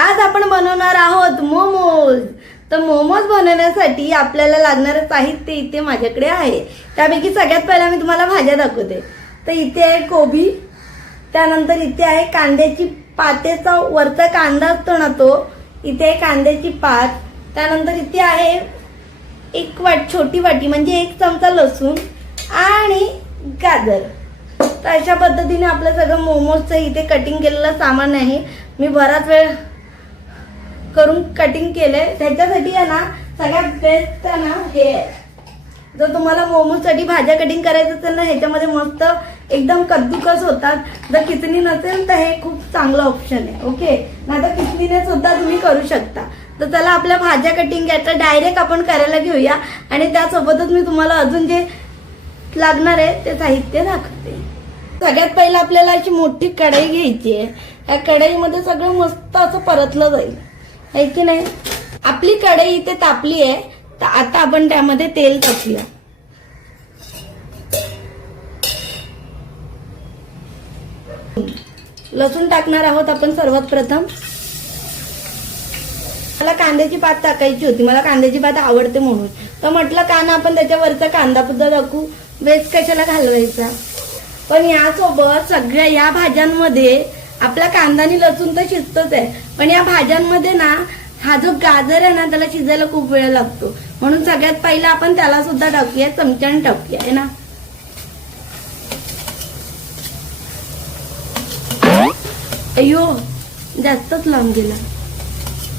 आज आपण बनवणार आहोत मोमोज। तर मोमोज बनवण्यासाठी आपल्याला लागणारे साहित्य इथे माझ्याकडे आहे। त्यापैकी सगळ्यात पहिला मी तुम्हाला भाज्या दाखवते। तर इथे आहे कोबी, त्यानंतर इथे आहे कांद्याची पातेचा वरचा कांदा असतो ना तो, इथे आहे कांद्याची पात, त्यानंतर इथे आहे एक छोटी वाटी म्हणजे 1 चमचा लसूण आणि गाजर। तर अशा पद्धतीने आपलं सगळं मोमोजचं इथे कटिंग केलेलं सामान आहे। मी बराच वेळ करून कटिंग केलंय। त्याच्यासाठी आहे ना सगळ्यात बेस्ट आहे ना हे आहे। जर तुम्हाला मोमोजसाठी भाज्या कटिंग करायचं असेल ना, ह्याच्यामध्ये मस्त एकदम कद्दूकस होतात। जर किसणी नसेल तर हे खूप चांगलं ऑप्शन आहे। ओके, नाहीतर किसणीने सुद्धा तुम्ही करू शकता। तर चला आपल्या भाज्या कटिंग घ्यायचं डायरेक्ट आपण करायला घेऊया आणि त्यासोबतच मी तुम्हाला अजून जे लागणार आहे ते साहित्य दाखवते। सगळ्यात पहिला आपल्याला अशी मोठी कढई घ्यायची आहे। या कढईमध्ये सगळं मस्त असं परतलं जाईल, आहे की नाही। आपली कढई इथे तापली आहे, तर आता आपण त्यामध्ये तेल टाकूया। लसूण टाकणार आहोत आपण सर्वात प्रथम। मला कांद्याची पात टाकायची होती, मला कांद्याची पात आवडते म्हणून, तर म्हटलं का ना आपण त्याच्यावरचा कांदा सुद्धा टाकू, वेस्ट कशाला घालवायचा। पण यासोबत सगळ्या या भाज्यांमध्ये आपला कांदा आणि लसूण तर शिजतोच आहे, पण या भाज्यांमध्ये ना हा जो गाजर आहे ना त्याला शिजायला खूप वेळ लागतो, म्हणून सगळ्यात पहिला आपण त्याला सुद्धा टाकूया, चमच्याने टाकूया आहे ना। अयो जास्तच लांब गेला।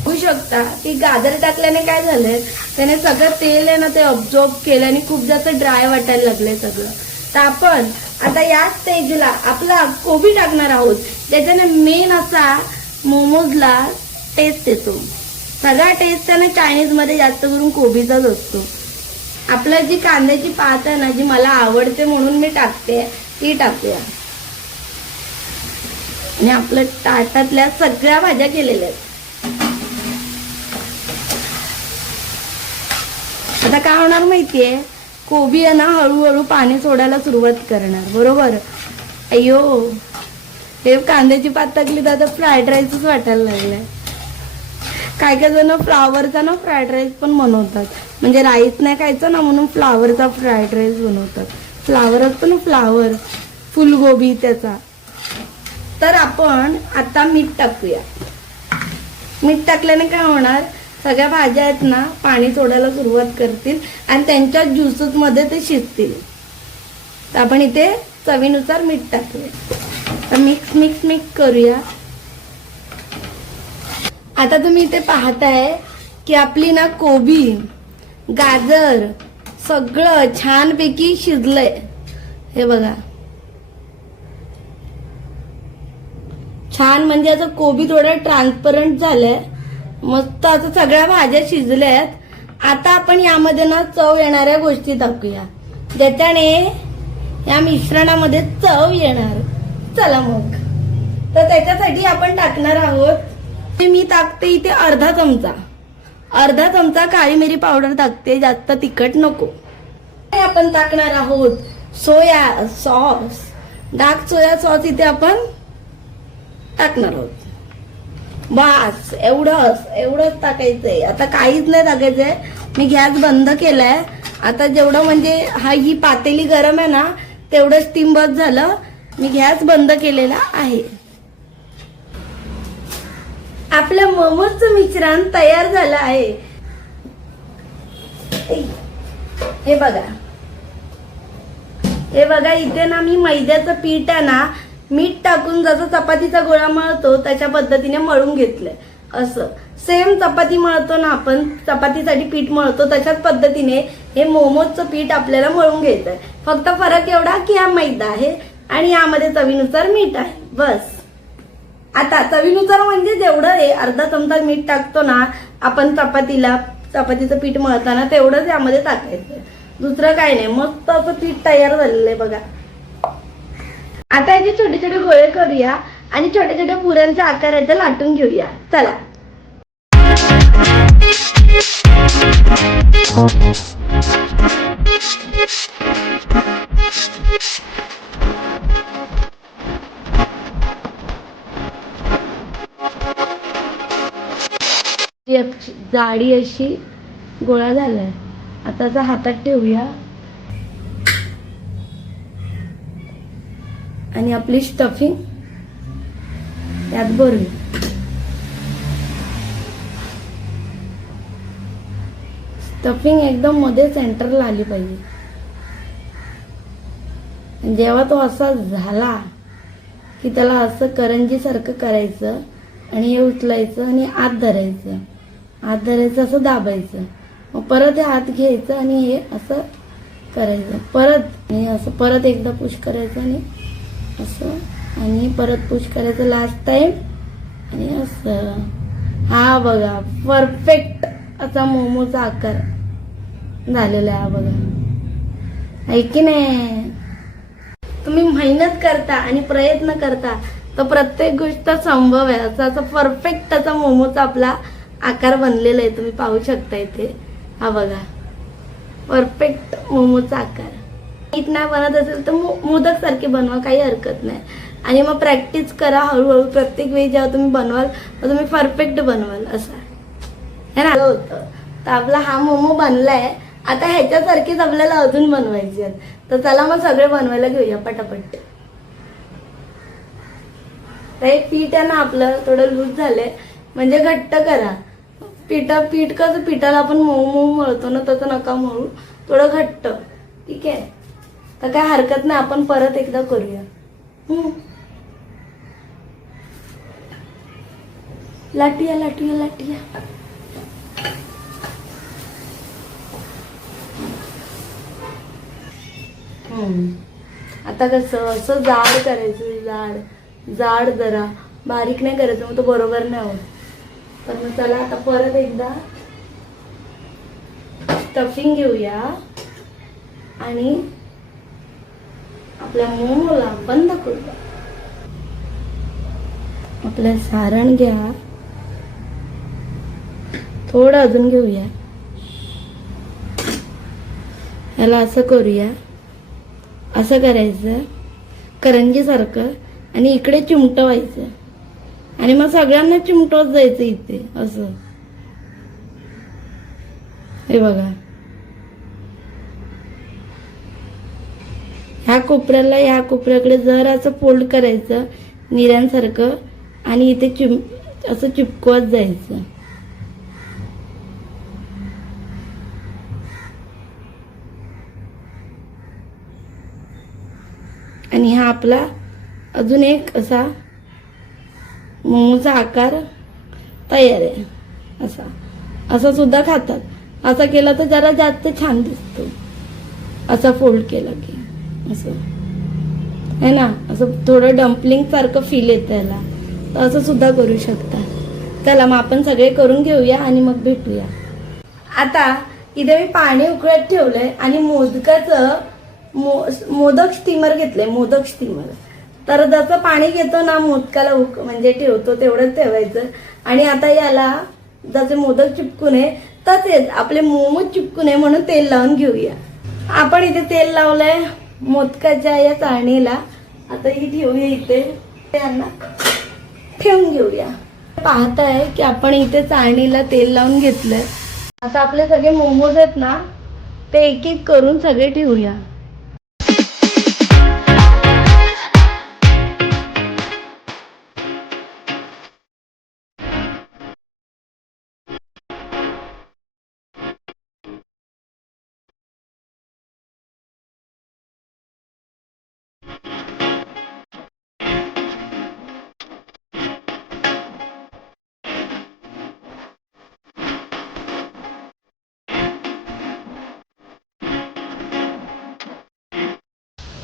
होऊ शकता की गाजर टाकल्याने काय झालंय, त्याने सगळं तेल आहे ना ते अब्झॉर्ब केलं आणि खूप जास्त ड्राय वाटायला लागलंय सगळं। तर आपण आता या स्टेजला आपला कोबी टाकणार आहोत, ज्याच्याने मेन असा मोमोजला टेस्ट येतो। सगळा टेस्ट आहे ना चायनीज मध्ये जास्त करून कोबीचाच असतो। आपलं जी कांद्याची पात आहे ना, जी मला आवडते म्हणून मी टाकते, ती टाकूया। आणि आपल्या ताटातल्या सगळ्या भाज्या केलेल्या आहेत। आता काय होणार माहितीये, कोबी आहे ना हळूहळू पाणी सोडायला सुरुवात करणार, बरोबर। अयो हे कांद्याची पात टाकली तर आता फ्राईड राईसच वाटायला लागलाय। काय काय जण फ्लावरचा ना फ्राईड राईस पण बनवतात, म्हणजे राईस नाही खायचं ना म्हणून फ्लावरचा फ्राईड राईस बनवतात। फ्लावर असतो ना, फ्लावर फुलगोबी त्याचा। तर आपण आता मीठ टाकूया। मीठ टाकल्याने काय होणार, सगळ्या भाज्या आहेत ना पाणी सोडायला सुरुवात करतील आणि त्यांच्या ज्युसेस मध्ये ते शिजतील। तर आपण इथे चवीनुसार मीठ टाकूया। तर मिक्स मिक्स मिक्स करूया। आता तुम्ही इथे पाहताय की आपली ना कोबी गाजर सगळं छानपैकी शिजलंय, हे बघा। छान म्हणजे असं कोबी थोडं ट्रान्सपरंट झालंय, मस्त असं सगळ्या भाज्या शिजल्यात। आता आपण यामध्ये ना चव येणाऱ्या गोष्टी टाकूया, ज्याच्याने या मिश्रणामध्ये चव येणार। चला मग, तर त्याच्यासाठी आपण टाकणार आहोत, मी टाकते इथे अर्धा चमचा काळी मिरी पावडर टाकते, जास्त तिखट नको। आपण टाकणार आहोत soya sauce, dark soya sauce इथे आपण टाकणार आहोत। बस एवढंच टाकायचंय, आता काहीच नाही टाकायचंय। मी गॅस बंद केलाय। आता जेवढं म्हणजे ही पातेली गरम आहे ना तेवढं स्टीम बस झालं, मी गॅस बंद केलेला आहे। आपलं मोमोजचं मिश्रण तयार झालं आहे, हे बघा। इथे ना मी मैद्याचं पीठ आहे ना मीठ टाकून जसं चपातीचा गोळा मळतो तशा पद्धतीने मळून घेतलंय। असं सेम चपाती मळतो ना आपण, चपातीसाठी पीठ मळतो तशाच पद्धतीने हे मोमोजचं पीठ आपल्याला मळून घ्यायचंय। फक्त फरक एवढा की हा मैदा आहे आणि यामध्ये चवीनुसार मीठ आहे, बस। आता चवीनुसार म्हणजे जेवढं आहे, अर्धा चमचा मीठ टाकतो ना आपण चपातीचं पीठ मळताना, तेवढंच यामध्ये टाकायचं, दुसरं काय नाही। मस्त असं पीठ तयार झालेलं आहे बघा। आता याचे छोटे छोटे गोळे करूया आणि छोट्या छोट्या पुऱ्यांच्या आकाराचे लाटून घेऊया, चला। जाडी अशी गोळा झालाय. आता असा हातात ठेवूया आणि आपली स्टफिंग त्यात भरूया. स्टफिंग एकदम मध्ये सेंटरला आली पाहिजे. जेव्हा तो असा झाला की त्याला असं करंजी सारखं करायचं आणि हे उचलायचं आणि आत धरायचं असं दाबायचं. मग परत हे आत घ्यायचं आणि हे असं करायचं परत आणि असं परत एकदा पुश करायचं आणि असं आणि परत पुश करायचं लास्ट टाइम आणि असं. हा बघा परफेक्ट असा मोमोचा आकार झालेला आहे. हा बघा आहे की नाही. तुम्ही मेहनत करता आणि प्रयत्न करता तर प्रत्येक गोष्ट संभव आहे. असा परफेक्ट असा मोमोचा आपला आकार बनलेला आहे. तुम्ही पाहू शकता इथे. हा बघा परफेक्ट मोमोचा आकार. नीट नाही बनत असेल तर मोदक सारखे बनवा, काही हरकत नाही. आणि मग प्रॅक्टिस करा हळूहळू. प्रत्येक वेळी जेव्हा तुम्ही बनवाल तर तुम्ही परफेक्ट बनवाल असं है ना. होतं तर आपला हा मोमो बनलाय. आता ह्याच्यासारखीच आपल्याला अजून बनवायचे आहेत. तर चला मग सगळे बनवायला घेऊया पटापट. हे पीठ आहे ना आपलं थोडं लूज झालंय म्हणजे घट्ट करा. पीठ कसं पिठाला आपण मऊ मऊ मळतो ना तसं नका मळू, थोडं घट्ट. ठीक आहे तर काय हरकत नाही. आपण परत एकदा करूया. लाटूया लाटूया लाटूया. आता कसं असं जाड करायचं. जाड जरा बारीक नाही करायचं मग तो बरोबर नाही होत. तर मग चला आता परत एकदा स्टफिंग घेऊया आणि आपल्या मोमोला बंद करूया. आपलं सारण घ्या, थोडं अजून घेऊया. याला असं करूया. असं करायचं करंजी सारखं आणि इकडे चिमटवायचं आणि मग सगळ्यांना चिमटवत जायचं इथे असं. हे बघा ह्या कोपऱ्याकडे जरा असं फोल्ड करायचं निऱ्यांसारखं आणि इथे असं चिपकवत जायचं. आणि हा आपला अजून एक असा मोमोचा आकार तयार आहे. असा सुद्धा खातात. असा केला तर जरा जास्त छान दिसतो. असा फोल्ड केला की असं है ना. असं थोडं डम्पलिंग सारखं फील येतं याला. तर असं सुद्धा करू शकता. चला मग आपण सगळे करून घेऊया आणि मग भेटूया. आता इथे मी पाणी उकळत ठेवलंय आणि मोदक स्टीमर घेतलंय. मोदक स्टीमर. तर जसं पाणी घेतो ना मोदकाला म्हणजे ठेवतो तेवढंच ठेवायचं. आणि आता याला जसे मोदक चिपकू नये तसेच आपले मोमोज चिपकू नये म्हणून तेल लावून घेऊया. आपण इथे तेल लावलंय मोदकाच्या या चाळणीला. आता ही ठेवूया इथे. यांना ठेवून घेऊया. पाहताय की आपण इथे चाळणीला तेल लावून घेतलंय. आता आपले सगळे मोमोज आहेत ना ते एक एक करून सगळे ठेवूया.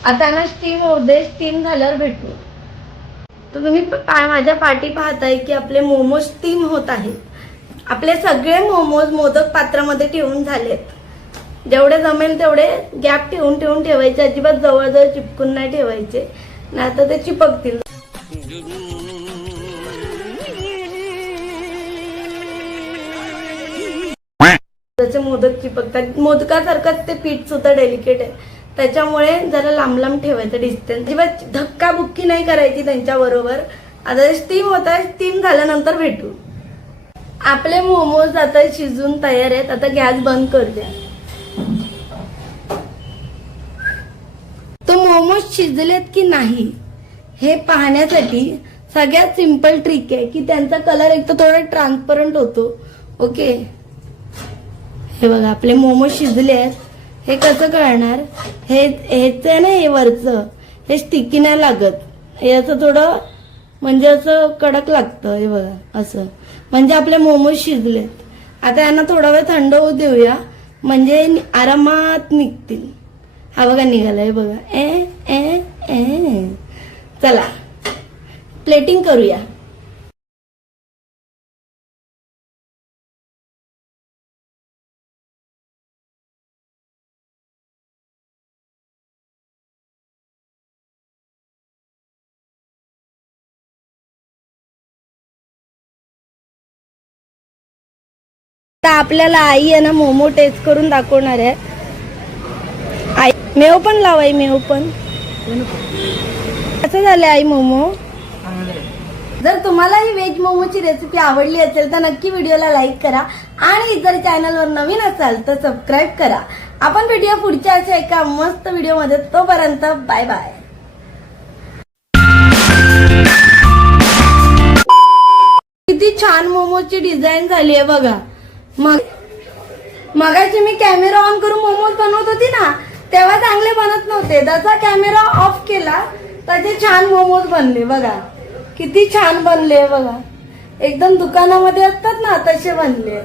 आता ना स्टीम होऊ दे. स्टीम झाल्यावर भेटू. तर तुम्ही माझ्या पाठी पाहताय की आपले मोमोज स्टीम होत आहेत. आपले सगळे मोमोज मोदक पात्रामध्ये ठेवून झालेत. जेवढे जमेल तेवढे गॅप ठेवून ठेवायचे. अजिबात जवळजवळ चिपकून नाही ठेवायचे, नाही तर ते चिपकतील. त्याचे मोदक चिपकतात. मोदकासारखंच ते पीठ सुद्धा डेलिकेट आहे. त्याच्यामुळे जरा लांब लांब ठेवायचं डिस्टन्स. अजिबात धक्काबुक्की नाही करायची त्यांच्या बरोबर. आता स्टीम होत आहे. स्टीम झाल्यानंतर भेटू. आपले मोमोज आता शिजून तयार आहेत. आता गॅस बंद करू द्या. तो मोमोज शिजलेत की नाही हे पाहण्यासाठी सगळ्यात सिंपल ट्रिक आहे की त्यांचा कलर एक तर थोडा ट्रान्सपरंट होतो. ओके, हे बघा आपले मोमोज शिजले आहेत. हे कसं कळणार? हेच आहे ना, हे वरचं हे स्टिकी नाही लागत. हे असं थोडं म्हणजे असं कडक लागतं. हे बघा असं, म्हणजे आपले मोमोज शिजलेत. आता यांना थोडा वेळ थंड होऊ देऊया, म्हणजे आरामात निघतील. हा बघा निघाला. हे बघा ए ए ए. चला प्लेटिंग करूया. आता आपल्याला आई आहे ना मोमो टेस्ट करून दाखवणार आहे. आई मेव पण लाव. आई मेव पण कसं झालं आई मोमो? जर तुम्हाला ही व्हेज मोमोची रेसिपी आवडली असेल तर नक्की व्हिडिओला लाईक करा आणि जर चॅनलवर नवीन असाल तर सबस्क्राईब करा. आपण भेटूया पुढच्या अशा एका मस्त व्हिडिओमध्ये. तोपर्यंत बाय बाय. किती छान मोमोची डिझाईन झाली आहे बघा. मगाशी मी कॅमेरा ऑन करून मोमोज बनवत होती ना, तेव्हा चांगले बनत नव्हते. जसा कॅमेरा ऑफ केला तसे छान मोमोज बनले. बघा किती छान बनले बघा, एकदम दुकानामध्ये असतात ना तसे बनले.